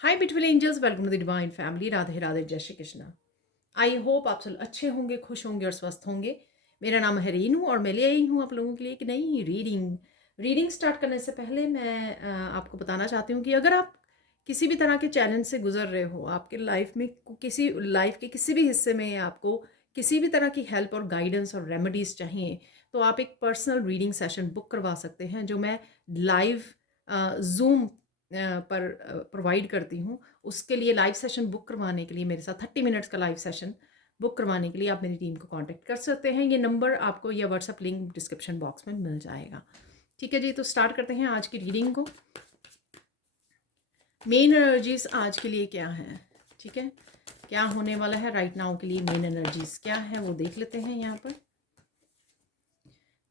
Hi beautiful angels, welcome to the divine family. Radhe Radhe, जय Shri Krishna. I hope आप सब अच्छे होंगे, खुश होंगे और स्वस्थ होंगे। मेरा नाम है रीनू और मैं ले आई हूँ आप लोगों के लिए एक नई रीडिंग स्टार्ट करने से पहले मैं आपको बताना चाहती हूँ कि अगर आप किसी भी तरह के चैलेंज से गुजर रहे हो, आपके लाइफ में किसी लाइफ के किसी भी हिस्से में आपको किसी भी तरह की हेल्प और गाइडेंस और रेमेडीज चाहिए, तो आप एक पर्सनल रीडिंग सेशन बुक करवा सकते हैं जो मैं लाइव जूम पर प्रोवाइड करती हूँ। उसके लिए लाइव सेशन बुक करवाने के लिए मेरे साथ 30 मिनट्स का लाइव सेशन बुक करवाने के लिए आप मेरी टीम को कांटेक्ट कर सकते हैं। ये नंबर आपको या व्हाट्सएप लिंक डिस्क्रिप्शन बॉक्स में मिल जाएगा। ठीक है जी, तो स्टार्ट करते हैं आज की रीडिंग को। मेन एनर्जीज आज के लिए क्या है, ठीक है, क्या होने वाला है राइट नाउ के लिए, मेन एनर्जीज क्या है वो देख लेते हैं यहाँ पर।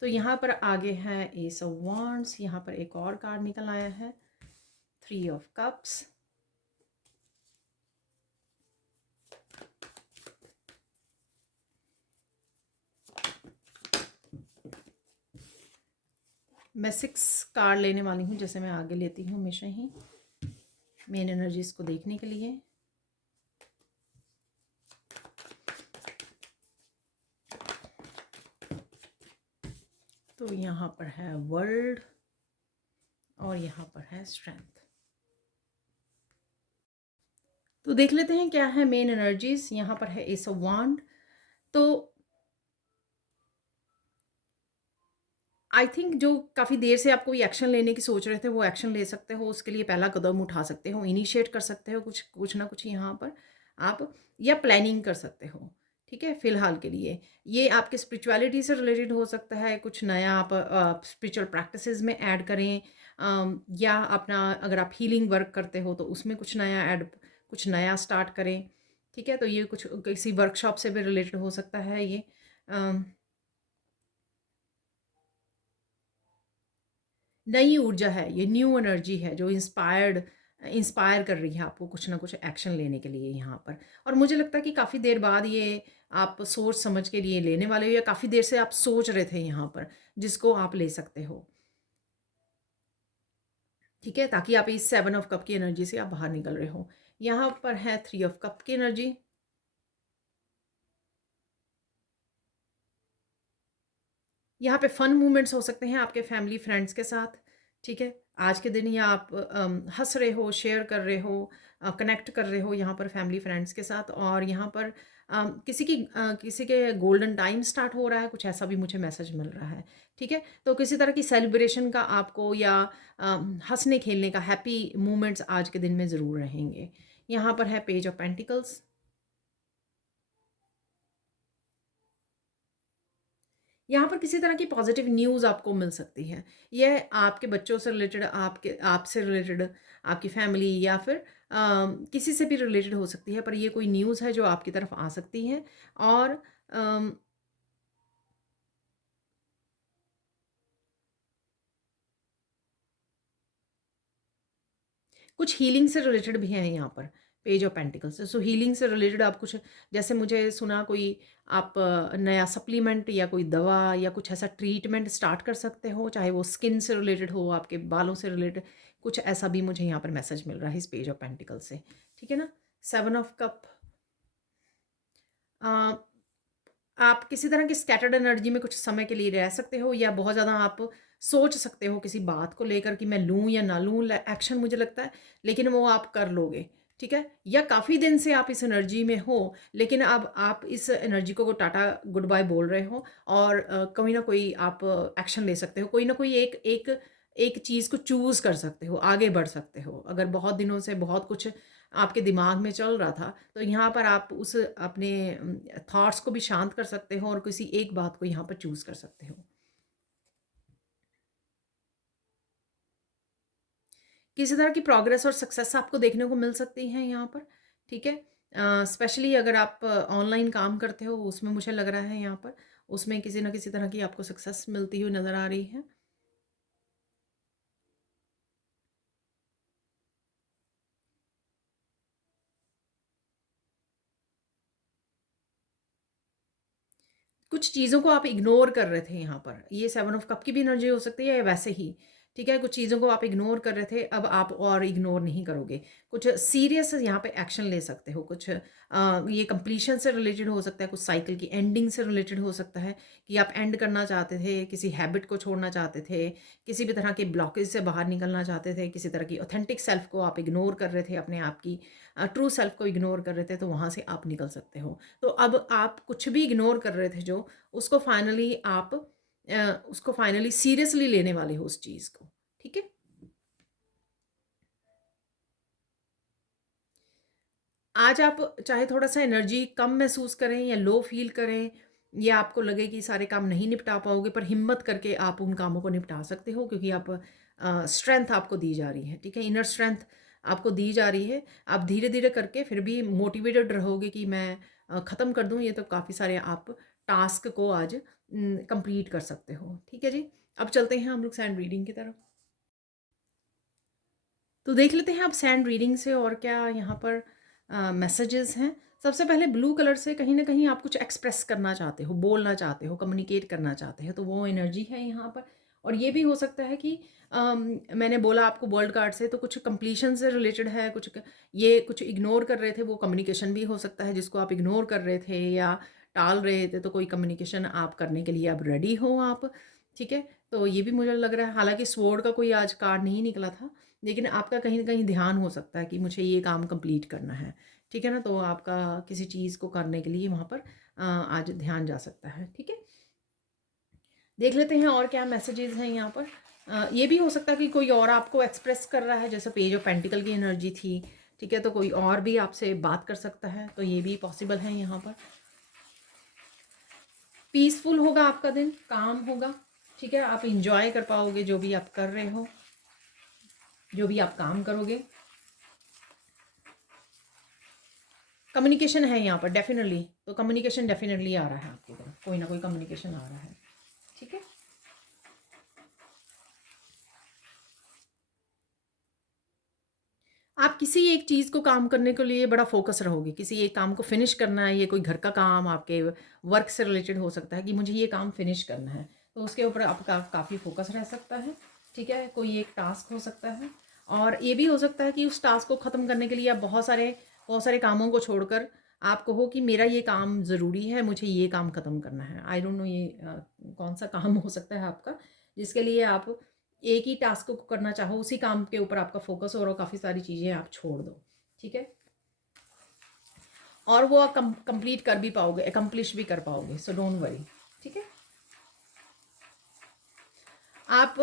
तो यहाँ पर आगे है एस ऑफ वांड्स, यहाँ पर एक और कार्ड निकल आया है, 3 ऑफ कप्स, मैं 6 कार्ड लेने वाली हूँ जैसे मैं आगे लेती हूँ हमेशा ही मेन एनर्जीज को देखने के लिए। तो यहाँ पर है वर्ल्ड और यहाँ पर है स्ट्रेंथ। तो देख लेते हैं क्या है मेन एनर्जीज। यहाँ पर है एस ऑफ वांड। तो आई थिंक जो काफ़ी देर से आप कोई एक्शन लेने की सोच रहे थे वो एक्शन ले सकते हो, उसके लिए पहला कदम उठा सकते हो, इनिशिएट कर सकते हो कुछ ना कुछ यहाँ पर आप, या प्लानिंग कर सकते हो। ठीक है, फिलहाल के लिए ये आपके स्पिरिचुअलिटी से रिलेटेड हो सकता है, कुछ नया आप स्पिरिचुअल प्रैक्टिसेस में ऐड करें, या अपना अगर आप हीलिंग वर्क करते हो तो उसमें कुछ नया ऐड, कुछ नया स्टार्ट करें। ठीक है, तो ये कुछ किसी वर्कशॉप से भी रिलेटेड हो सकता है ये। नई ऊर्जा है ये, न्यू एनर्जी है जो इंस्पायर कर रही है आपको कुछ ना कुछ एक्शन लेने के लिए यहाँ पर। और मुझे लगता है कि काफ़ी देर बाद ये आप सोच समझ के लिए लेने वाले हो, या काफ़ी देर से आप सोच रहे थे यहाँ पर, जिसको आप ले सकते हो। ठीक है, ताकि आप इस 7 ऑफ कप की एनर्जी से आप बाहर निकल रहे हो। यहाँ पर है 3 ऑफ कप की एनर्जी। यहाँ पे फन मोमेंट्स हो सकते हैं आपके फैमिली फ्रेंड्स के साथ। ठीक है, आज के दिन या आप हंस रहे हो, शेयर कर रहे हो, कनेक्ट कर रहे हो यहाँ पर फैमिली फ्रेंड्स के साथ। और यहाँ पर किसी के गोल्डन टाइम स्टार्ट हो रहा है, कुछ ऐसा भी मुझे मैसेज मिल रहा है। ठीक है, तो किसी तरह की सेलिब्रेशन का आपको, या हंसने खेलने का, हैप्पी मोमेंट्स आज के दिन में ज़रूर रहेंगे। यहाँ पर है पेज ऑफ पेंटिकल्स। यहाँ पर किसी तरह की पॉजिटिव न्यूज़ आपको मिल सकती है। यह आपके बच्चों से रिलेटेड, आपके आपसे रिलेटेड, आपकी फैमिली, या फिर किसी से भी रिलेटेड हो सकती है, पर ये कोई न्यूज़ है जो आपकी तरफ आ सकती है। और अम, कुछ हीलिंग से रिलेटेड भी है यहाँ पर, page of pentacles. So healing से रिलेटेड आप कुछ, जैसे मुझे सुना कोई आप नया सप्लीमेंट या कोई दवा या कुछ ऐसा ट्रीटमेंट स्टार्ट कर सकते हो, चाहे वो स्किन से रिलेटेड हो, आपके बालों से रिलेटेड, कुछ ऐसा भी मुझे यहाँ पर मैसेज मिल रहा है इस पेज ऑफ पेंटिकल से। ठीक है ना, 7 ऑफ कप। आप किसी तरह की स्कैटर्ड एनर्जी में कुछ समय के लिए रह सकते हो, या बहुत ज़्यादा आप सोच सकते हो किसी बात को लेकर कि मैं लूँ या ना लूँ एक्शन, मुझे लगता है, लेकिन वो आप कर लोगे। ठीक है, या काफ़ी दिन से आप इस एनर्जी में हो, लेकिन अब आप इस एनर्जी को टाटा गुड बाय बोल रहे हो, और कोई ना कोई आप एक्शन ले सकते हो, कोई ना कोई एक एक एक चीज़ को चूज़ कर सकते हो, आगे बढ़ सकते हो। अगर बहुत दिनों से बहुत कुछ आपके दिमाग में चल रहा था, तो यहाँ पर आप उस अपने थॉट्स को भी शांत कर सकते हो और किसी एक बात को यहाँ पर चूज़ कर सकते हो। किसी तरह की प्रोग्रेस और सक्सेस आपको देखने को मिल सकती है यहाँ पर। ठीक है, स्पेशली अगर आप ऑनलाइन काम करते हो, उसमें मुझे लग रहा है यहाँ पर, उसमें किसी ना किसी तरह की आपको सक्सेस मिलती हुई नज़र आ रही है। कुछ चीज़ों को आप इग्नोर कर रहे थे यहाँ पर, ये 7 ऑफ कप की भी एनर्जी हो सकती है, या वैसे ही। ठीक है? कुछ चीज़ों को आप इग्नोर कर रहे थे, अब आप और इग्नोर नहीं करोगे। कुछ सीरियस यहाँ पे एक्शन ले सकते हो, कुछ ये कंप्लीशन से रिलेटेड हो सकता है, कुछ साइकिल की एंडिंग से रिलेटेड हो सकता है कि आप एंड करना चाहते थे, किसी हैबिट को छोड़ना चाहते थे, किसी भी तरह के ब्लॉकेज से बाहर निकलना चाहते थे, किसी तरह की ऑथेंटिक सेल्फ को आप इग्नोर कर रहे थे, अपने आप की ट्रू सेल्फ को इग्नोर कर रहे थे, तो वहाँ से आप निकल सकते हो। तो अब आप कुछ भी इग्नोर कर रहे थे जो, उसको फाइनली आप उसको फाइनली सीरियसली लेने वाले हो उस चीज़ को, ठीक है? आज आप चाहे थोड़ा-सा एनर्जी कम महसूस करें या लो फ़ील करें, या आपको लगे कि सारे काम नहीं निपटा पाओगे, पर हिम्मत करके आप उन कामों को निपटा सकते हो, क्योंकि आप स्ट्रेंथ आपको दी जा रही है, ठीक है? इनर स्ट्रेंथ आपको दी जा रही है। आप धीरे-धीरे करके फिर भी मोटिवेटेड रहोगे कि मैं ख़त्म कर दूँ ये, तो काफ़ी सारे आप टास्क को आज कंप्लीट कर सकते हो, ठीक है जी? अब चलते हैं हम लोग सैंड रीडिंग की तरफ। तो देख लेते हैं आप सैंड रीडिंग से और क्या यहाँ पर मैसेजेस हैं। सबसे पहले ब्लू कलर से कहीं न कहीं आप कुछ एक्सप्रेस करना चाहते हो, बोलना चाहते हो, कम्युनिकेट करना चाहते हो, तो वो एनर्जी है यहाँ पर। और ये भी हो सकता है कि मैंने बोला आपको वर्ल्ड कार्ड से, तो कुछ कंप्लीशन से रिलेटेड है, ये कुछ इग्नोर कर रहे थे, वो कम्युनिकेशन भी हो सकता है जिसको आप इग्नोर कर रहे थे या टाल रहे थे, तो कोई कम्युनिकेशन आप करने के लिए अब रेडी हो आप, ठीक है? तो ये भी मुझे लग रहा है, हालाँकि स्वॉर्ड का कोई आज कार्ड नहीं निकला था, लेकिन आपका कहीं न कहीं ध्यान हो सकता है कि मुझे ये काम कंप्लीट करना है, ठीक है ना? तो आपका किसी चीज़ को करने के लिए वहाँ पर आज ध्यान जा सकता है, ठीक है? देख लेते हैं और क्या मैसेजेस हैं यहाँ पर। ये भी हो सकता है कि कोई और आपको एक्सप्रेस कर रहा है, जैसे पेज ऑफ पेंटिकल की एनर्जी थी, ठीक है? तो कोई और भी आपसे बात कर सकता है, तो ये भी पॉसिबल है यहाँ पर। पीसफुल होगा आपका दिन, काम होगा, ठीक है? आप एन्जॉय कर पाओगे जो भी आप कर रहे हो, जो भी आप काम करोगे। कम्युनिकेशन है यहाँ पर डेफिनेटली, तो कम्युनिकेशन डेफिनेटली आ रहा है आपकी तरफ, कोई ना कोई कम्युनिकेशन आ रहा है, ठीक है? आप किसी एक चीज़ को काम करने के लिए बड़ा फोकस रहोगे, किसी एक काम को फिनिश करना है, ये कोई घर का काम आपके वर्क से रिलेटेड हो सकता है कि मुझे ये काम फिनिश करना है, तो उसके ऊपर आपका काफ़ी फोकस रह सकता है, ठीक है? कोई एक टास्क हो सकता है, और ये भी हो सकता है कि उस टास्क को ख़त्म करने के लिए आप बहुत सारे कामों को छोड़कर आप कहो कि मेरा ये काम ज़रूरी है, मुझे ये काम ख़त्म करना है। आई डोंट नो ये कौन सा काम हो सकता है आपका, जिसके लिए आप एक ही टास्क को करना चाहो, उसी काम के ऊपर आपका फोकस हो और काफ़ी सारी चीज़ें आप छोड़ दो, ठीक है? और वो कंप्लीट कर भी पाओगे, अकम्प्लिश भी कर पाओगे, सो डोंट वरी, ठीक है? आप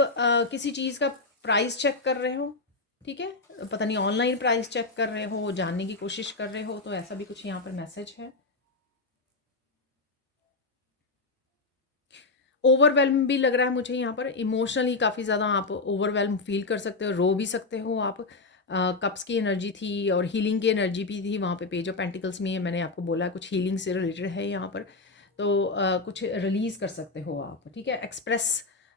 किसी चीज़ का प्राइस चेक कर रहे हो, ठीक है? पता नहीं ऑनलाइन प्राइस चेक कर रहे हो, जानने की कोशिश कर रहे हो, तो ऐसा भी कुछ यहाँ पर मैसेज है। ओवरवेल्म भी लग रहा है मुझे यहाँ पर, इमोशनली काफ़ी ज़्यादा आप ओवरवेल्म फ़ील कर सकते हो, रो भी सकते हो आप। कप्स की एनर्जी थी और हीलिंग की एनर्जी भी थी वहाँ पे, पेज ऑफ पेंटिकल्स में मैंने आपको बोला कुछ हीलिंग से रिलेटेड है यहाँ पर। तो कुछ रिलीज़ कर सकते हो आप, ठीक है?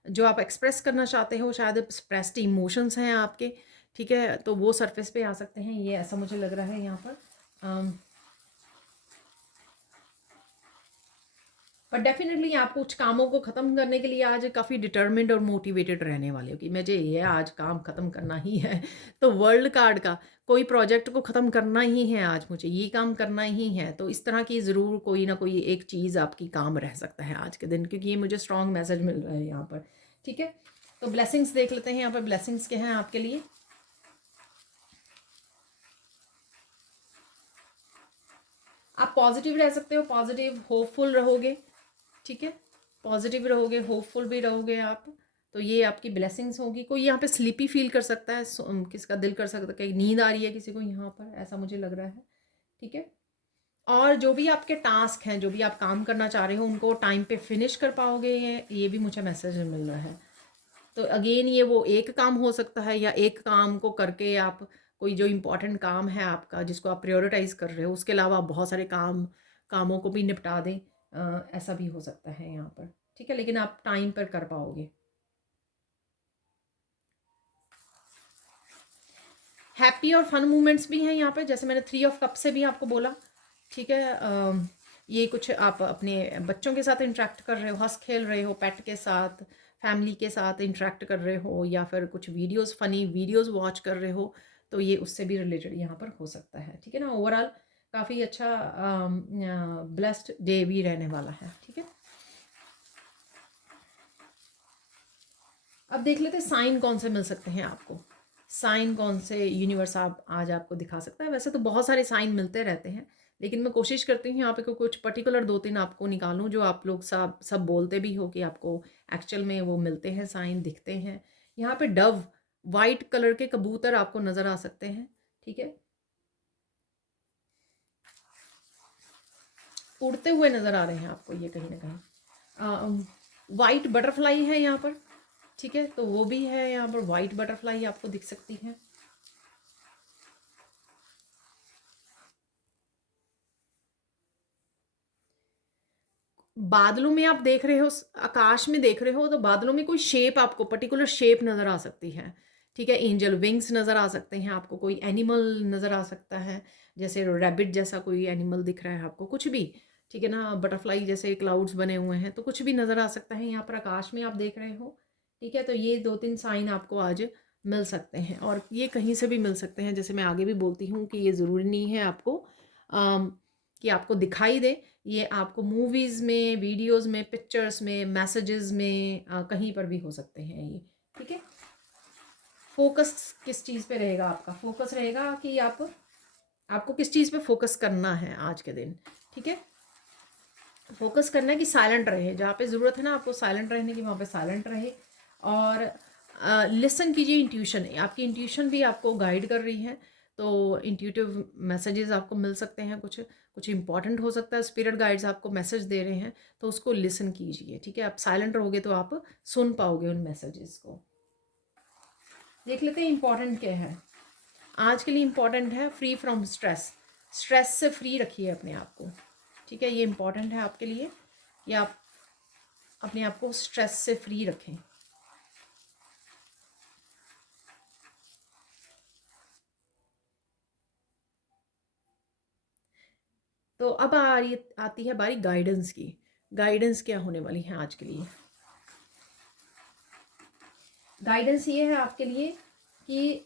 जो आप एक्सप्रेस करना चाहते हो, शायद एक्सप्रेस्ड इमोशंस हैं आपके, ठीक है? तो वो सरफेस पे आ सकते हैं, ये ऐसा मुझे लग रहा है यहाँ पर। पर डेफ़िनेटली आप कुछ कामों को ख़त्म करने के लिए आज काफ़ी डिटर्मिन्ड और मोटिवेटेड रहने वाले हो कि मुझे ये आज काम ख़त्म करना ही है। तो वर्ल्ड कार्ड का कोई प्रोजेक्ट को ख़त्म करना ही है आज, मुझे ये काम करना ही है। तो इस तरह की ज़रूर कोई ना कोई एक चीज़ आपकी काम रह सकता है आज के दिन, क्योंकि ये मुझे स्ट्रॉन्ग मैसेज मिल रहा है यहाँ पर, ठीक है? तो ब्लेसिंग्स देख लेते हैं यहाँ पर, ब्लेसिंग्स क्या हैं आपके लिए? आप पॉज़िटिव रह सकते हो, पॉज़िटिव होपफुल रहोगे, ठीक है? पॉज़िटिव रहोगे, होपफुल भी रहोगे आप, तो ये आपकी ब्लेसिंग्स होगी। कोई यहाँ पे स्लीपी फ़ील कर सकता है, किसका दिल कर सकता है, कहीं नींद आ रही है किसी को यहाँ पर, ऐसा मुझे लग रहा है, ठीक है? और जो भी आपके टास्क हैं, जो भी आप काम करना चाह रहे हो, उनको टाइम पे फिनिश कर पाओगे, ये भी मुझे मैसेज मिल रहा है। तो अगेन ये वो एक काम हो सकता है, या एक काम को करके आप कोई जो इम्पोर्टेंट काम है आपका जिसको आप प्रायोरिटाइज कर रहे हो, उसके अलावा आप बहुत सारे कामों को भी निपटा दें, ऐसा भी हो सकता है यहाँ पर, ठीक है? लेकिन आप टाइम पर कर पाओगे। हैप्पी और फन मोमेंट्स भी हैं यहाँ पे, जैसे मैंने 3 ऑफ कप से भी आपको बोला, ठीक है? ये कुछ आप अपने बच्चों के साथ इंटरेक्ट कर रहे हो, हंस खेल रहे हो पेट के साथ, फैमिली के साथ इंटरेक्ट कर रहे हो या फिर कुछ वीडियोस फ़नी वीडियोस वॉच कर रहे हो, तो ये उससे भी रिलेटेड यहाँ पर हो सकता है, ठीक है ना। ओवरऑल काफ़ी अच्छा ब्लेस्ड डे भी रहने वाला है, ठीक है। अब देख लेते हैं साइन कौन से मिल सकते हैं आपको। साइन कौन से यूनिवर्स आप आज आपको दिखा सकता है। वैसे तो बहुत सारे साइन मिलते रहते हैं, लेकिन मैं कोशिश करती हूँ यहाँ पे कुछ पर्टिकुलर 2-3 आपको निकालूँ जो आप लोग सब सब बोलते भी हो कि आपको एक्चुअल में वो मिलते हैं, साइन दिखते हैं। यहाँ पे डव, वाइट कलर के कबूतर आपको नज़र आ सकते हैं, ठीक है। उड़ते हुए नज़र आ रहे हैं आपको ये कहीं ना कहीं। वाइट बटरफ्लाई है यहाँ पर, ठीक है, तो वो भी है यहाँ पर, वाइट बटरफ्लाई आपको दिख सकती है। बादलों में आप देख रहे हो, आकाश में देख रहे हो, तो बादलों में कोई शेप आपको पर्टिकुलर शेप नज़र आ सकती है, ठीक है। एंजल विंग्स नज़र आ सकते हैं आपको, कोई एनिमल नज़र आ सकता है, जैसे रैबिट जैसा कोई एनिमल दिख रहा है आपको, कुछ भी, ठीक है ना। बटरफ्लाई जैसे क्लाउड्स बने हुए हैं, तो कुछ भी नज़र आ सकता है यहाँ पर आकाश में आप देख रहे हो, ठीक है। तो ये 2-3 साइन आपको आज मिल सकते हैं, और ये कहीं से भी मिल सकते हैं। जैसे मैं आगे भी बोलती हूँ कि ये ज़रूरी नहीं है आपको कि आपको दिखाई दे, ये आपको मूवीज़ में, वीडियोज़ में, पिक्चर्स में, मैसेजेस में, कहीं पर भी हो सकते हैं ये, ठीक है। फोकस किस चीज़ पे रहेगा आपका? फोकस रहेगा कि आपको किस चीज़ पे फोकस करना है आज के दिन, ठीक है। फोकस करना है कि साइलेंट रहे, जहाँ पे ज़रूरत है ना आपको साइलेंट रहने की, वहाँ पे साइलेंट रहे। और लिसन कीजिए इंट्यूशन, आपकी इंट्यूशन भी आपको गाइड कर रही है, तो इंट्यूटिव मैसेजेस आपको मिल सकते हैं, कुछ कुछ इंपॉर्टेंट हो सकता है, स्पिरिट गाइड्स आपको मैसेज दे रहे हैं, तो उसको लिसन कीजिए, ठीक है। आप साइलेंट रहोगे तो आप सुन पाओगे उन मैसेजेस को। देख लेते हैं इंपॉर्टेंट क्या है आज के लिए। इंपॉर्टेंट है फ्री फ्रॉम स्ट्रेस, स्ट्रेस से फ्री रखिए अपने आप को, ठीक है। ये इंपॉर्टेंट है आपके लिए कि आप अपने आप को स्ट्रेस से फ्री रखें। तो अब आ रही आती है बारी गाइडेंस की। गाइडेंस क्या होने वाली है आज के लिए? गाइडेंस ये है आपके लिए कि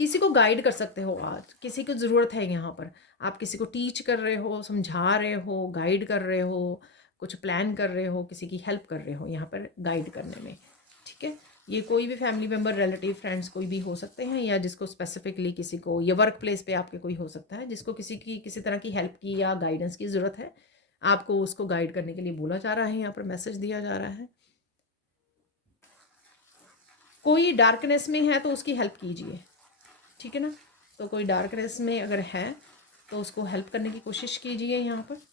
किसी को गाइड कर सकते हो आज, किसी को ज़रूरत है यहाँ पर, आप किसी को टीच कर रहे हो, समझा रहे हो, गाइड कर रहे हो, कुछ प्लान कर रहे हो, किसी की हेल्प कर रहे हो यहाँ पर गाइड करने में, ठीक है। ये कोई भी फैमिली मेम्बर, रिलेटिव, फ्रेंड्स कोई भी हो सकते हैं, या जिसको स्पेसिफिकली किसी को, या वर्क प्लेस पे आपके कोई हो सकता है जिसको किसी की किसी तरह की हेल्प की या गाइडेंस की ज़रूरत है, आपको उसको गाइड करने के लिए बोला जा रहा है, यहाँ पर मैसेज दिया जा रहा है। कोई डार्कनेस में है तो उसकी हेल्प कीजिए, ठीक है ना। तो कोई डार्कनेस में अगर है तो उसको हेल्प करने की कोशिश कीजिए यहाँ पर।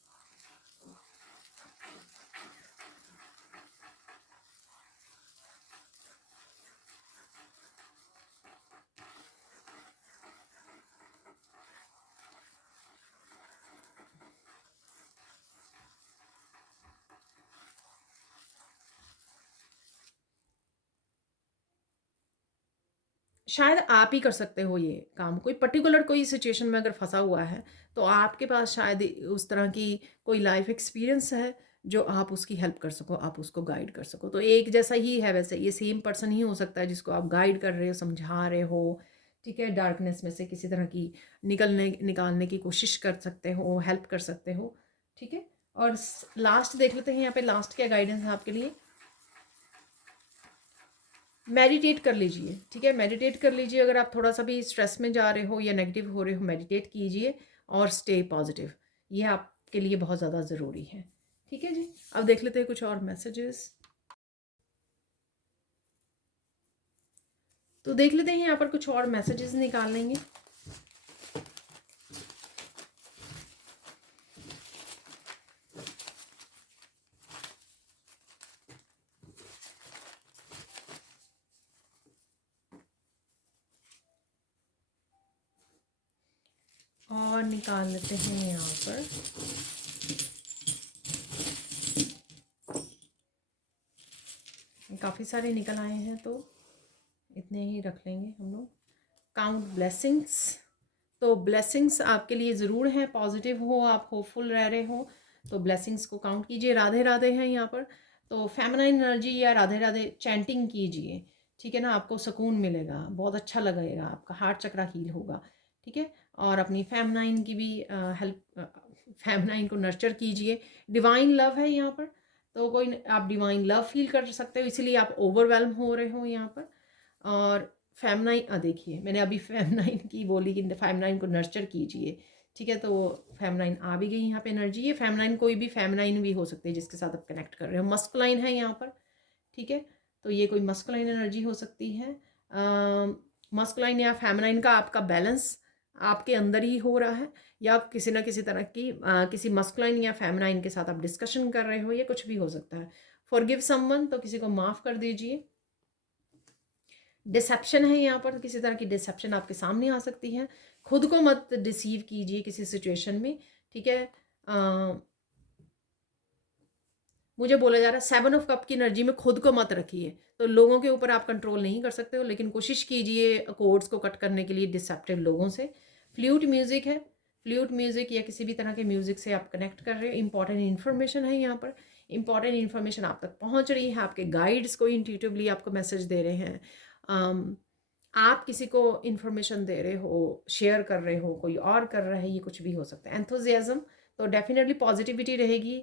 शायद आप ही कर सकते हो ये काम, कोई पर्टिकुलर कोई सिचुएशन में अगर फंसा हुआ है तो आपके पास शायद उस तरह की कोई लाइफ एक्सपीरियंस है जो आप उसकी हेल्प कर सको, आप उसको गाइड कर सको। तो एक जैसा ही है, वैसे ये सेम पर्सन ही हो सकता है जिसको आप गाइड कर रहे हो, समझा रहे हो, ठीक है। डार्कनेस में से किसी तरह की निकालने की कोशिश कर सकते हो, हेल्प कर सकते हो, ठीक है। और लास्ट देख लेते हैं यहाँ पे, लास्ट क्या गाइडेंस है आपके लिए। मेडिटेट कर लीजिए, ठीक है। मेडिटेट कर लीजिए, अगर आप थोड़ा सा भी स्ट्रेस में जा रहे हो या नेगेटिव हो रहे हो, मेडिटेट कीजिए और स्टे पॉजिटिव, ये आपके लिए बहुत ज़्यादा ज़रूरी है, ठीक है जी। अब देख लेते हैं कुछ और मैसेजेस। तो देख लेते हैं यहाँ पर कुछ और मैसेजेस निकाल लेंगे। और निकाल लेते हैं यहाँ पर काफ़ी सारे निकल आए हैं, तो इतने ही रख लेंगे हम लोग। काउंट ब्लेसिंग्स, तो ब्लेसिंग्स आपके लिए ज़रूर हैं, पॉजिटिव हो, आप होपफुल रह रहे हो तो ब्लेसिंग्स को काउंट कीजिए। राधे राधे हैं यहाँ पर, तो फेमिनाइन एनर्जी या राधे राधे चैंटिंग कीजिए, ठीक है ना, आपको सुकून मिलेगा, बहुत अच्छा लगेगा, आपका हार्ट चक्रा हील होगा, ठीक है। और अपनी फेमिनाइन की भी हेल्प, फेमिनाइन को नर्चर कीजिए। डिवाइन लव है यहाँ पर, तो कोई आप डिवाइन लव फील कर सकते हो, इसीलिए आप ओवरवेलम हो रहे हो यहाँ पर। और फेमिनाइन देखिए मैंने अभी फेमिनाइन की बोली कि फेमिनाइन को नर्चर कीजिए, ठीक है। तो फेमिनाइन आ भी गई यहाँ पे एनर्जी। ये फेमिनाइन कोई भी फेमिनाइन भी हो सकती है जिसके साथ आप कनेक्ट कर रहे हो। मस्कुलाइन है यहाँ पर, ठीक है, तो ये कोई मस्कुलाइन एनर्जी हो सकती है। मस्कुलाइन या फेमिनाइन का आपका बैलेंस आपके अंदर ही हो रहा है, या किसी ना किसी तरह की किसी मस्कुलाइन या फेमिनाइन के साथ आप डिस्कशन कर रहे हो, ये कुछ भी हो सकता है। फॉरगिव समवन, तो किसी को माफ़ कर दीजिए। डिसेप्शन है यहाँ पर, किसी तरह की डिसेप्शन आपके सामने आ सकती है, खुद को मत डिसीव कीजिए किसी सिचुएशन में, ठीक है। मुझे बोला जा रहा है 7 ऑफ कप की एनर्जी में खुद को मत रखिए। तो लोगों के ऊपर आप कंट्रोल नहीं कर सकते हो, लेकिन कोशिश कीजिए कोड्स को कट करने के लिए डिसेप्टिव लोगों से। फ्लूट म्यूजिक है, फ्लूट म्यूजिक या किसी भी तरह के म्यूजिक से आप कनेक्ट कर रहे हो। इंपॉर्टेंट इन्फॉर्मेशन है यहाँ पर, इंपॉर्टेंट इन्फॉर्मेशन आप तक पहुँच रही है, आपके गाइड्स को इंट्यूटिवली आपको मैसेज दे रहे हैं। आप किसी को इन्फॉर्मेशन दे रहे हो, शेयर कर रहे हो, कोई और कर रहा है, ये कुछ भी हो सकता है। एंथुजियाज्म, तो डेफिनेटली पॉजिटिविटी रहेगी,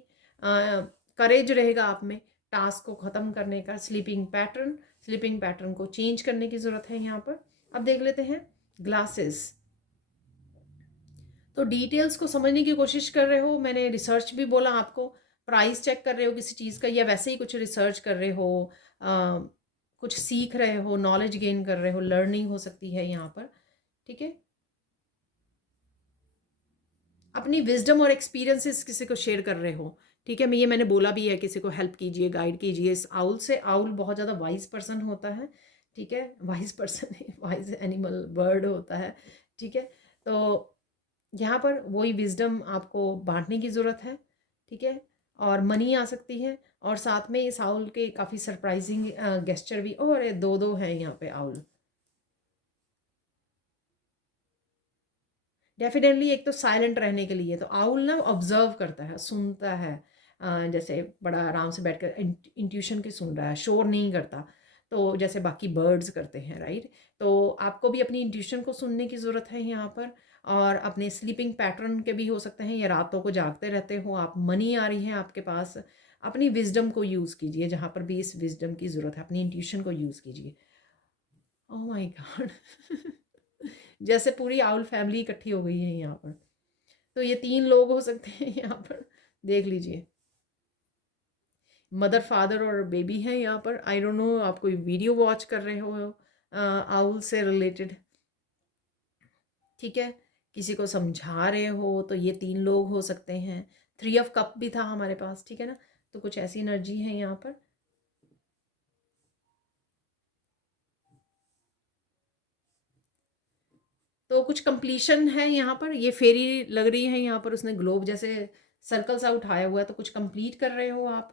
करेज रहेगा आप में टास्क को ख़त्म करने का। स्लीपिंग पैटर्न को चेंज करने की ज़रूरत है यहाँ पर। अब देख लेते हैं ग्लासेस। तो डिटेल्स को समझने की कोशिश कर रहे हो, मैंने रिसर्च भी बोला आपको, प्राइस चेक कर रहे हो किसी चीज़ का, या वैसे ही कुछ रिसर्च कर रहे हो, कुछ सीख रहे हो, नॉलेज गेन कर रहे हो, लर्निंग हो सकती है यहाँ पर, ठीक है। अपनी विजडम और एक्सपीरियंसेस किसी को शेयर कर रहे हो, ठीक है। मैंने बोला भी है, किसी को हेल्प कीजिए, गाइड कीजिए इस आउल से। आउल बहुत ज़्यादा वाइज पर्सन होता है, ठीक है, wise person wise animal bird होता है, ठीक है। तो यहाँ पर वही विजडम आपको बांटने की ज़रूरत है, ठीक है। और मनी आ सकती है, और साथ में इस आउल के काफ़ी सरप्राइजिंग गेस्चर भी, और दो दो हैं यहाँ पे आउल। डेफिनेटली एक तो साइलेंट रहने के लिए, तो आउल ना ऑब्जर्व करता है, सुनता है, जैसे बड़ा आराम से बैठकर इंट्यूशन के सुन रहा है, शोर नहीं करता, तो जैसे बाकी बर्ड्स करते हैं, राइट। तो आपको भी अपनी इंट्यूशन को सुनने की ज़रूरत है यहाँ पर। और अपने स्लीपिंग पैटर्न के भी हो सकते हैं, या रातों को जागते रहते हो आप, मनी आ रही है आपके पास, अपनी विजडम को यूज़ कीजिए जहाँ पर भी इस विजडम की ज़रूरत है, अपनी इंट्यूशन को यूज़ कीजिए। ओह माय गॉड जैसे पूरी आउल फैमिली इकट्ठी हो गई है यहाँ पर। तो ये 3 लोग हो सकते हैं यहाँ पर, देख लीजिए। मदर, फादर और बेबी है यहाँ पर। आई डोंट नो आप कोई वीडियो वॉच कर रहे हो आउल से रिलेटेड, ठीक है, किसी को समझा रहे हो, तो ये 3 लोग हो सकते हैं। 3 ऑफ कप भी था हमारे पास, ठीक है ना, तो कुछ ऐसी एनर्जी है यहाँ पर। तो कुछ कंप्लीशन है यहाँ पर, ये फेरी लग रही है यहाँ पर, उसने ग्लोब जैसे सर्कल सा उठाया हुआ है, तो कुछ कंप्लीट कर रहे हो आप,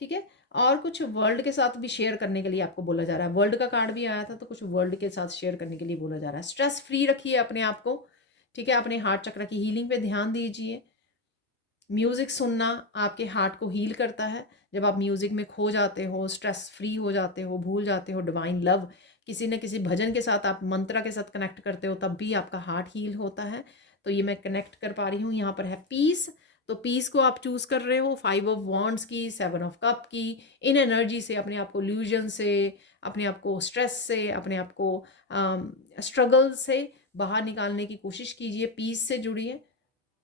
ठीक है। और कुछ वर्ल्ड के साथ भी शेयर करने के लिए आपको बोला जा रहा है, वर्ल्ड का कार्ड भी आया था, तो कुछ वर्ल्ड के साथ शेयर करने के लिए बोला जा रहा है। स्ट्रेस फ्री रखिए अपने आप को, ठीक है, अपने हार्ट चक्र की हीलिंग पे ध्यान दीजिए। म्यूज़िक सुनना आपके हार्ट को हील करता है। जब आप म्यूज़िक में खो जाते हो, स्ट्रेस फ्री हो जाते हो, भूल जाते हो डिवाइन लव, किसी न किसी भजन के साथ, आप मंत्रा के साथ कनेक्ट करते हो, तब भी आपका हार्ट हील होता है। तो ये मैं कनेक्ट कर पा रही हूँ। यहाँ पर है पीस, तो पीस को आप चूज़ कर रहे हो 5 ऑफ वॉन्ड्स की, 7 ऑफ कप की। इन एनर्जी से अपने आप को इल्यूजन से, अपने आप को स्ट्रेस से, अपने आप को स्ट्रगल से बाहर निकालने की कोशिश कीजिए। पीस से जुड़िए,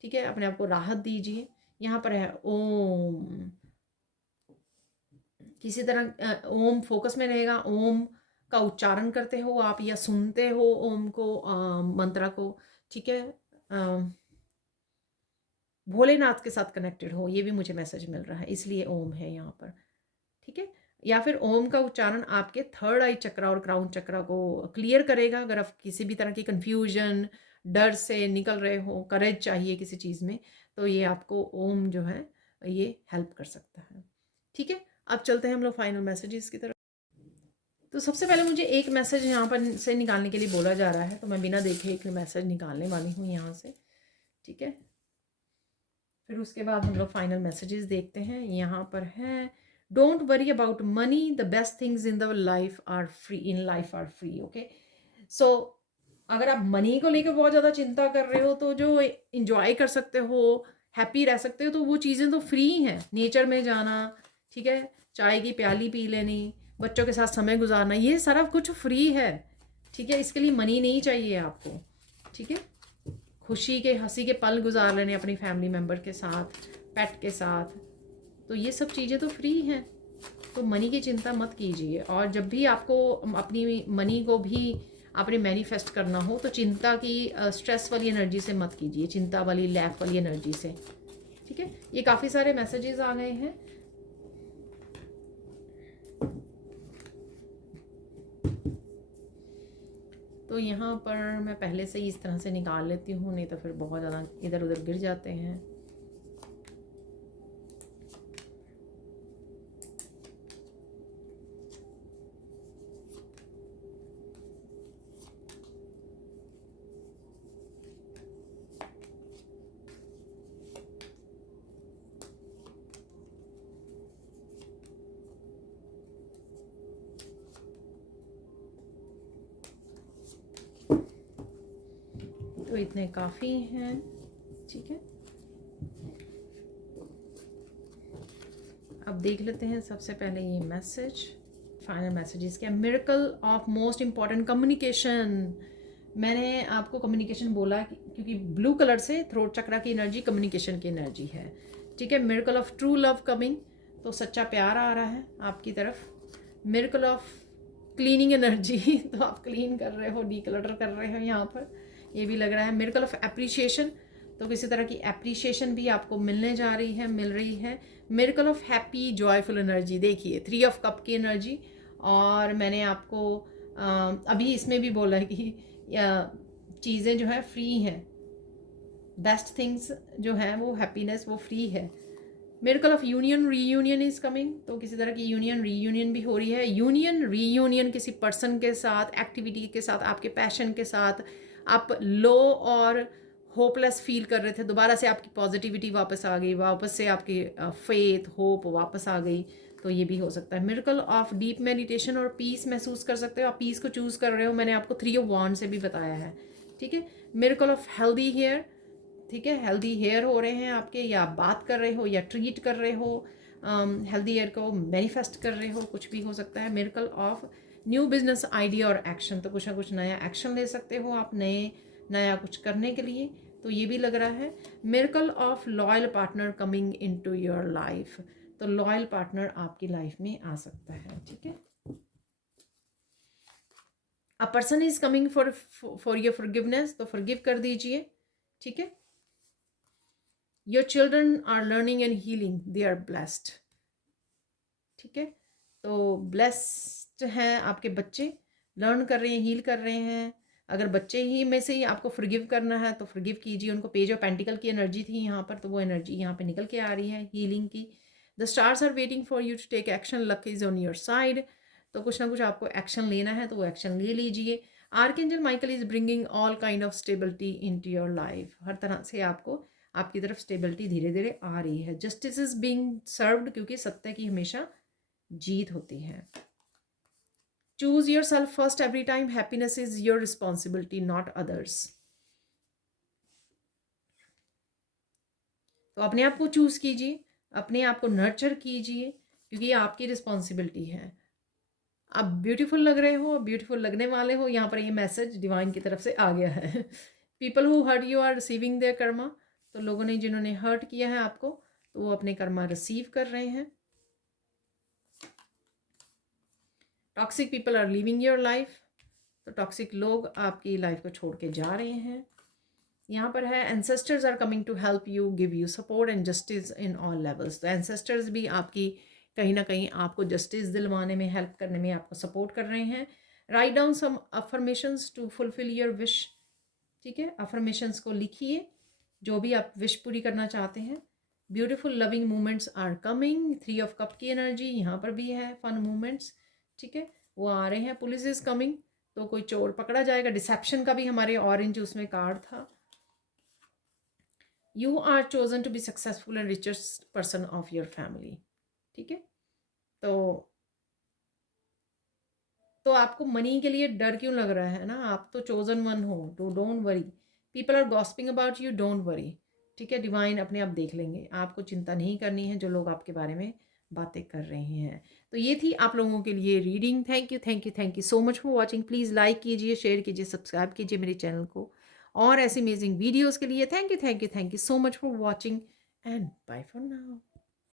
ठीक है, अपने आप को राहत दीजिए। यहाँ पर है ओम, किसी तरह ओम फोकस में रहेगा। ओम का उच्चारण करते हो आप, या सुनते हो ओम को, मंत्रा को, ठीक है। भोलेनाथ के साथ कनेक्टेड हो, ये भी मुझे मैसेज मिल रहा है, इसलिए ओम है यहाँ पर, ठीक है। या फिर ओम का उच्चारण आपके थर्ड आई चक्रा और क्राउन चक्रा को क्लियर करेगा। अगर आप किसी भी तरह की कंफ्यूजन, डर से निकल रहे हो, करेज चाहिए किसी चीज़ में, तो ये आपको ओम जो है ये हेल्प कर सकता है, ठीक है। अब चलते हैं हम लोग फाइनल मैसेजेस की तरफ। तो सबसे पहले मुझे एक मैसेज यहाँ पर से निकालने के लिए बोला जा रहा है, तो मैं बिना देखे एक मैसेज निकालने वाली हूँ यहाँ से, ठीक है। फिर उसके बाद हम लोग फाइनल मैसेजेस देखते हैं। यहाँ पर है don't worry about money, the best things in the life are free, in life are free, okay. So अगर आप मनी को लेकर बहुत ज़्यादा चिंता कर रहे हो तो जो इंजॉय कर सकते हो, हैप्पी रह सकते हो, तो वो चीज़ें तो फ्री हैं। नेचर में जाना, ठीक है, चाय की प्याली पी लेनी, बच्चों के साथ समय गुजारना, ये सारा कुछ फ्री है, ठीक है। इसके लिए मनी नहीं चाहिए आपको, ठीक है। खुशी के, हंसी के पल गुजार लेने अपनी फैमिली मेम्बर के साथ, पेट के साथ, तो ये सब चीज़ें तो फ्री हैं। तो मनी की चिंता मत कीजिए। और जब भी आपको अपनी मनी को भी आपने मैनिफेस्ट करना हो तो चिंता की, स्ट्रेस वाली एनर्जी से मत कीजिए, चिंता वाली, लैक वाली एनर्जी से, ठीक है। ये काफ़ी सारे मैसेजेस आ गए हैं। तो यहाँ पर मैं पहले से ही इस तरह से निकाल लेती हूँ, नहीं तो फिर बहुत ज़्यादा इधर उधर गिर जाते हैं। तो इतने काफ़ी हैं, ठीक है। अब देख लेते हैं सबसे पहले ये मैसेज, फाइनल मैसेजेस क्या। Miracle of most important communication. मैंने आपको कम्युनिकेशन बोला क्योंकि ब्लू कलर से थ्रोट चक्रा की एनर्जी कम्युनिकेशन की एनर्जी है, ठीक है। Miracle of true love coming, तो सच्चा प्यार आ रहा है आपकी तरफ। मिरेकल ऑफ क्लीनिंग एनर्जी, तो आप क्लीन कर रहे हो, डीक्लटर कर रहे हो यहाँ पर, ये भी लग रहा है। मिरेकल ऑफ एप्रिशिएशन, तो किसी तरह की एप्रिशिएशन भी आपको मिलने जा रही है, मिल रही है। Miracle of happy joyful energy, देखिए 3 ऑफ कप की एनर्जी। और मैंने आपको अभी इसमें भी बोला है कि चीज़ें जो है फ्री हैं, बेस्ट थिंग्स जो है वो हैप्पीनेस वो फ्री है। Miracle of union reunion is coming, तो किसी तरह की यूनियन रीयूनियन भी हो रही है। यूनियन रीयूनियन किसी पर्सन के साथ, एक्टिविटी के साथ, आपके पैशन के साथ। आप लो और होपलेस फील कर रहे थे, दोबारा से आपकी पॉजिटिविटी वापस आ गई, वापस से आपकी फेथ होप वापस आ गई, तो ये भी हो सकता है। मिरेकल ऑफ डीप मेडिटेशन और पीस महसूस कर सकते हो, आप पीस को चूज़ कर रहे हो, मैंने आपको 3 ऑफ वॉन्ड से भी बताया है, ठीक है। मिरेकल ऑफ हेल्दी हेयर, ठीक है, हेल्दी हेयर हो रहे हैं आपके, या आप बात कर रहे हो या ट्रीट कर रहे हो, हेल्दी हेयर को मैनिफेस्ट कर रहे हो, कुछ भी हो सकता है। Miracle of new business idea और एक्शन, तो कुछ ना कुछ नया एक्शन ले सकते हो आप, नया कुछ करने के लिए, तो ये भी लग रहा है। Miracle of loyal partner coming into your life, तो लॉयल पार्टनर आपकी लाइफ में आ सकता है, ठीक है। A person is coming for your forgiveness, तो फॉरगिव कर दीजिए, ठीक है। Your children are learning and healing, they are blessed, ठीक है। तो ब्लेस्ड हैं आपके बच्चे, लर्न कर रहे हैं, हील कर रहे हैं। अगर बच्चे ही में से ही आपको फॉरगिव करना है तो फॉरगिव कीजिए उनको। पेज ऑफ पेंटिकल की एनर्जी थी यहाँ पर, तो वो एनर्जी यहाँ पे निकल के आ रही है हीलिंग की। The stars are waiting for you to take action, luck is on your side, तो कुछ ना कुछ आपको एक्शन लेना है तो वो एक्शन ले लीजिए। Archangel Michael is bringing all kind of stability into your life, हर तरह से आपको आपकी तरफ स्टेबिलिटी धीरे धीरे आ रही है। जस्टिस इज बीइंग सर्व्ड, क्योंकि सत्य की हमेशा जीत होती है। Choose your self first every time, happiness is your responsibility not others, तो अपने आप को चूज कीजिए, अपने आप को नर्चर कीजिए, क्योंकि ये आपकी रिस्पॉन्सिबिलिटी है। आप ब्यूटीफुल लग रहे हो, ब्यूटीफुल लगने वाले हो, यहाँ पर ये मैसेज डिवाइन की तरफ से आ गया है। People who hurt you are receiving their karma, तो लोगों ने जिन्होंने हर्ट किया है आपको, तो वो अपने कर्मा रिसीव कर रहे हैं। Toxic people are living your life, तो टॉक्सिक लोग आपकी लाइफ को छोड़ के जा रहे हैं। यहाँ पर है ancestors are coming to help you, give you support and justice in all levels, तो एंसेस्टर्स भी आपकी कहीं ना कहीं आपको जस्टिस दिलवाने में, हेल्प करने में आपको सपोर्ट कर रहे हैं। Write down some affirmations to fulfil your wish, ठीक है। अफर्मेशंस को लिखिए, जो भी आप विश पूरी करना चाहते हैं। Beautiful loving moments are coming, 3 of cup की एनर्जी यहाँ पर भी है, फन मोमेंट्स, ठीक है, वो आ रहे हैं। पुलिस इज कमिंग, तो कोई चोर पकड़ा जाएगा। डिसेप्शन का भी हमारे ऑरेंज उसमें कार्ड था। You are chosen to be successful and richest person of your family, ठीक है। तो आपको मनी के लिए डर क्यों लग रहा है ना? आप तो चोज़न वन हो, तो don't worry. People are gossiping about you, don't worry. ठीक है? डिवाइन अपने आप देख लेंगे। आपको चिंता नहीं करनी है जो लोग आपके बारे में बातें कर रहे हैं। तो ये थी आप लोगों के लिए reading. Thank you, thank you, thank you so much for watching. Please like कीजिए, शेयर कीजिए, सब्सक्राइब कीजिए मेरे चैनल को। और ऐसी अमेजिंग वीडियोज़ के लिए thank you, thank you, thank you so much for watching and bye for now.